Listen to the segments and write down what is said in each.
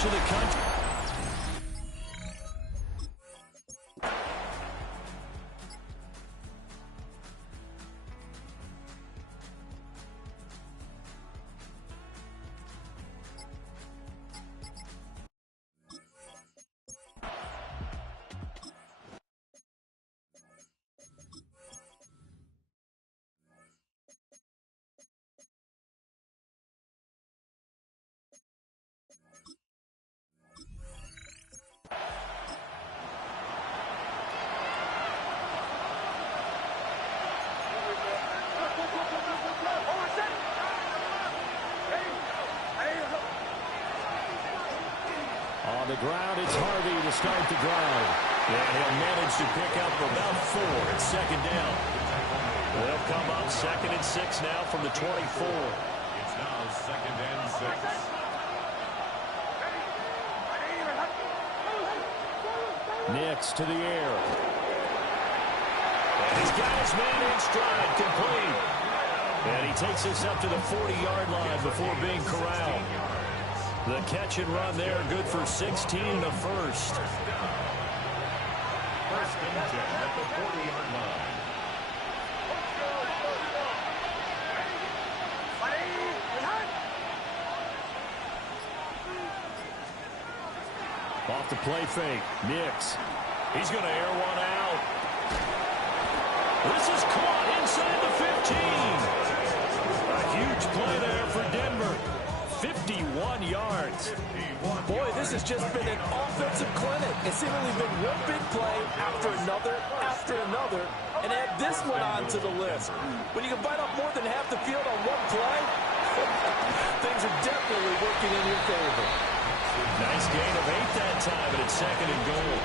much of the country. On the ground, it's Harvey to start the drive. And he'll manage to pick up about 4 at second down. They'll come up 2nd and 6 now from the 24. It's now 2nd and 6. Nix to the air. And he's got his man in stride, complete. And he takes us up to the 40-yard line before being corralled. The catch and run there, good for 16 and a first. 1st and 10 at the 40-yard line. Off the play fake, Nix. He's going to air one out. This is caught inside the 15. A huge play there for Denver. 51 yards. Boy, this has just been an offensive clinic. It's seemingly been one big play after another, and add this one on to the list. When you can bite off more than half the field on one play, things are definitely working in your favor. Nice gain of 8 that time, and it's 2nd and goal.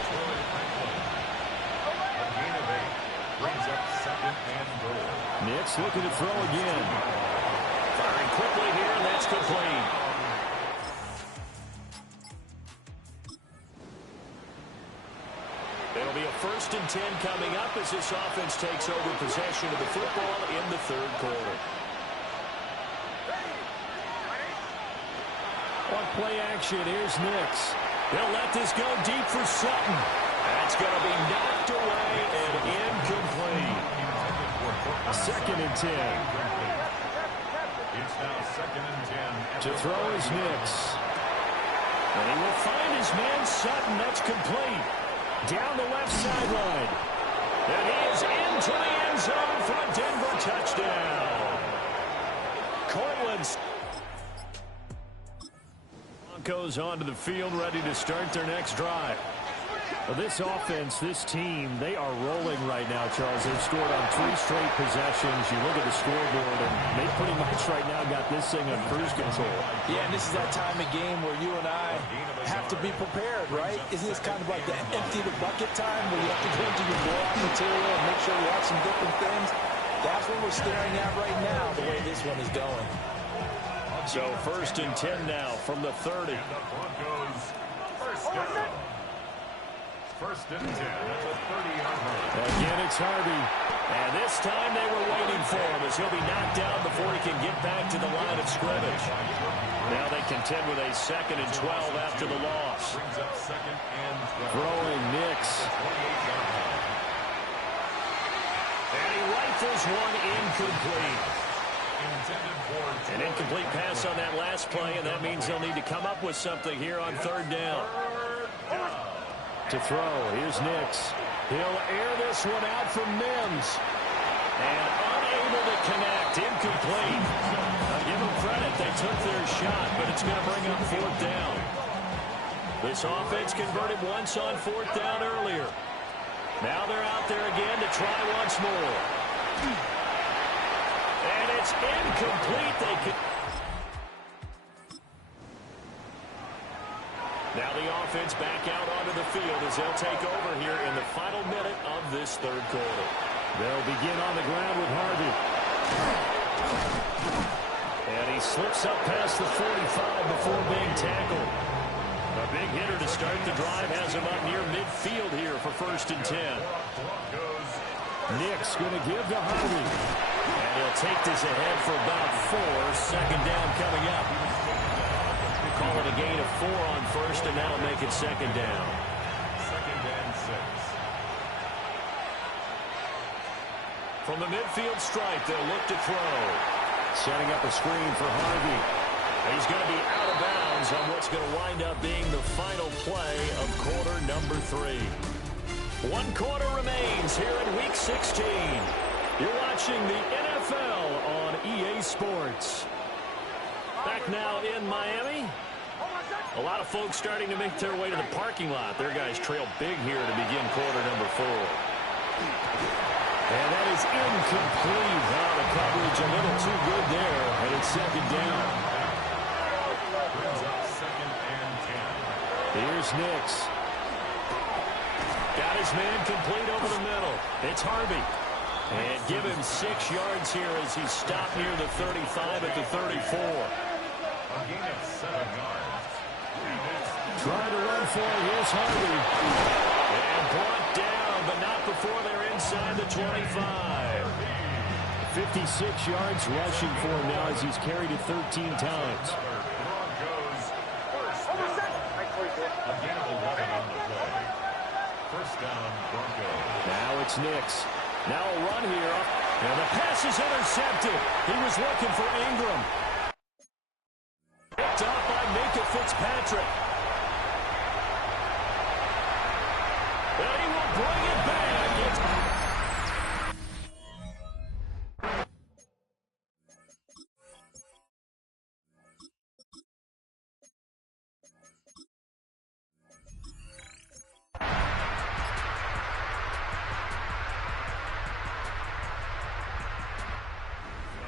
A gain of 8 brings up 2nd and goal. Nix looking to throw again. Firing quickly here, and that's complete. It'll be a 1st and 10 coming up as this offense takes over possession of the football in the 3rd quarter. On play action, here's Nix. They'll let this go deep for Sutton. That's going to be knocked away and incomplete. 2nd and 10. It's now 2nd and 10. To throw is Nix. And he will find his man Sutton. That's complete. Down the left sideline. And he is into the end zone for a Denver touchdown. Cortland's Broncos onto the field, ready to start their next drive. Well, this offense, this team, they are rolling right now, Charles. They've scored on 3 straight possessions. You look at the scoreboard, and they pretty much right now got this thing on cruise control. Yeah, and this is that time of game where you and I have to be prepared, right? Isn't this kind of like the empty the bucket time where you have to go into your blowout material and make sure you have some different things? That's what we're staring at right now, the way this one is going. So 1st and 10 now from the 30. And the Broncos first down. 1st and 10 at the 30-yard line. Again, it's Harvey. And this time they were waiting for him as he'll be knocked down before he can get back to the line of scrimmage. Now they contend with a 2nd and 12 after the loss. Brings up 2nd and 12. Throwing Nix. And he rifles one incomplete. An incomplete pass on that last play, and that means they'll need to come up with something here on 3rd down. To throw, here's Nix. He'll air this one out from Mims. And unable to connect, incomplete. I'll give them credit, they took their shot, but it's going to bring up 4th down. This offense converted once on 4th down earlier. Now they're out there again to try once more. And it's incomplete. They can. Now the offense back out onto the field as they'll take over here in the final minute of this 3rd quarter. They'll begin on the ground with Harvey. And he slips up past the 45 before being tackled. A big hitter to start the drive has him up near midfield here for 1st and 10. Nix going to give to Harvey. And he'll take this ahead for about 4. 2nd down coming up. call it a gain of 4 on first, and that'll make it second down. Second and 6. From the midfield stripe, they'll look to throw. Setting up a screen for Harvey. He's going to be out of bounds on what's going to wind up being the final play of quarter number 3. 1 quarter remains here in Week 16. You're watching the NFL on EA Sports. Back now in Miami. A lot of folks starting to make their way to the parking lot. Their guys trail big here to begin quarter number 4. And that is incomplete. Wow, the coverage a little too good there, and it's second down. Brings up second and 10. Here's Nix. Got his man complete over the middle. It's Harvey. And give him 6 yards here as he stopped near the 35 at the 34. A gain of 7 yards. Trying to run for it. Here's Harvey. And brought down, but not before they're inside the 25. 56 yards rushing for him now as he's carried it 13 times. Broncos first down. A gain of 11 on the play. First down, Broncos. Now it's Nix. Now a run here. And the pass is intercepted. He was looking for Ingram. Picked up by Minka Fitzpatrick. And he will bring it back.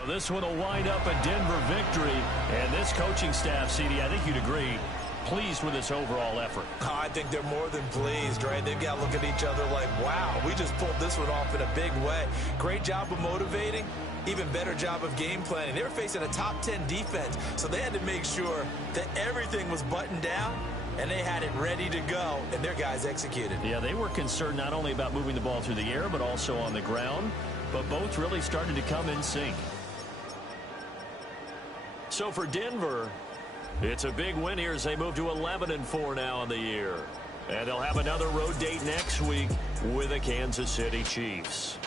This one will wind up a Denver victory. And this coaching staff, CD, I think you'd agree, pleased with this overall effort. I think they're more than pleased, right? They've got to look at each other like, wow, we just pulled this one off in a big way. Great job of motivating. Even better job of game planning. They were facing a top 10 defense, so they had to make sure that everything was buttoned down, and they had it ready to go, and their guys executed. Yeah, they were concerned not only about moving the ball through the air, but also on the ground. But both really started to come in sync. So for Denver, it's a big win here as they move to 11-4 now in the year. And they'll have another road date next week with the Kansas City Chiefs.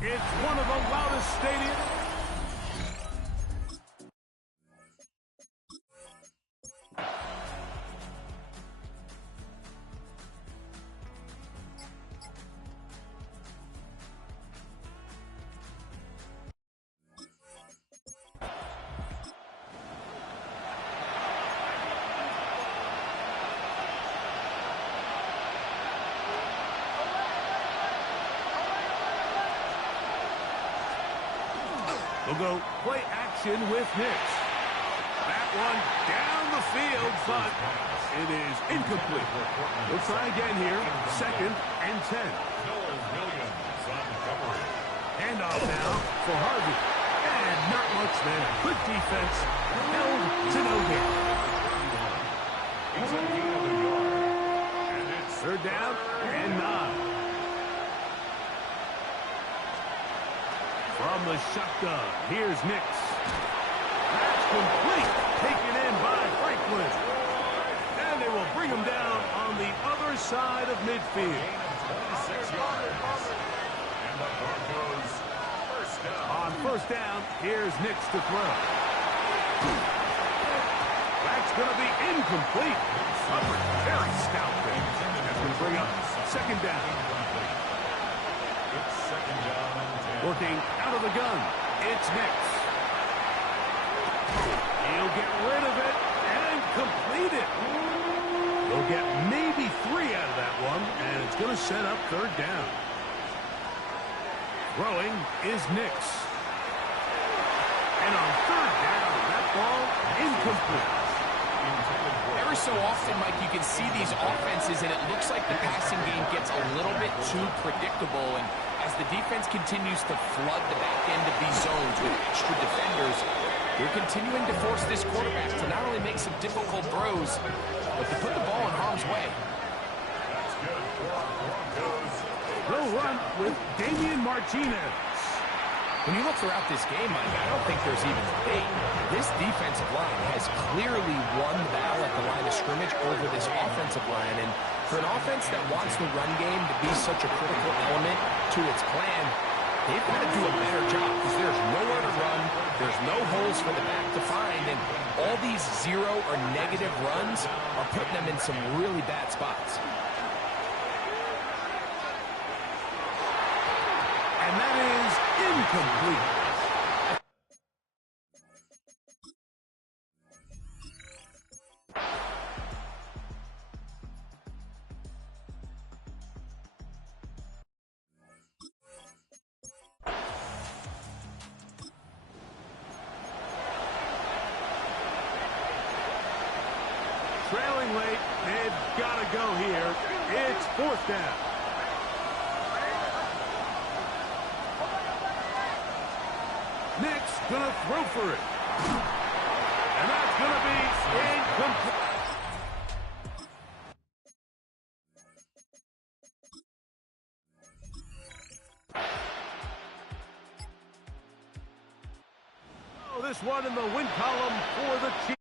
It's one of the loudest stadiums. We'll go play action with Nix. That one down the field, but it is incomplete. We'll try again here. Second and 10. Williams on coverage. Handoff now for Harvey. And not much there. Good defense. Held to no hit. He's a gain of a yard. And it's third down and 9. From the shotgun, here's Nix. That's complete. Taken in by Franklin. And they will bring him down on the other side of midfield. gain of 26 yards. And the Broncos first down. On first down, here's Nix to throw. That's going to be incomplete. Covered very stout there. That's going to bring up second down. It's second down and 10. Working out of the gun, it's Nix. He'll get rid of it and complete it. He'll get maybe 3 out of that one, and it's going to set up third down. Throwing is Nix. And on third down, that ball incomplete. Every so often, Mike, you can see these offenses, and it looks like the passing game gets a little bit too predictable. And as the defense continues to flood the back end of these zones with extra defenders, they're continuing to force this quarterback to not only make some difficult throws, but to put the ball in harm's way. That's good for our Broncos. They'll run with Damian Martinez. When you look throughout this game, Mike, I don't think there's even a debate. This defensive line has clearly won the battle at the line of scrimmage over this offensive line. And for an offense that wants the run game to be such a critical element to its plan, they've got to do a better job because there's nowhere to run. There's no holes for the back to find. And all these zero or negative runs are putting them in some really bad spots. And that is incomplete. Trailing late, they've got to go here. It's fourth down. Nix gonna throw for it. And that's gonna be incomplete. Oh, this one in the win column for the Chiefs.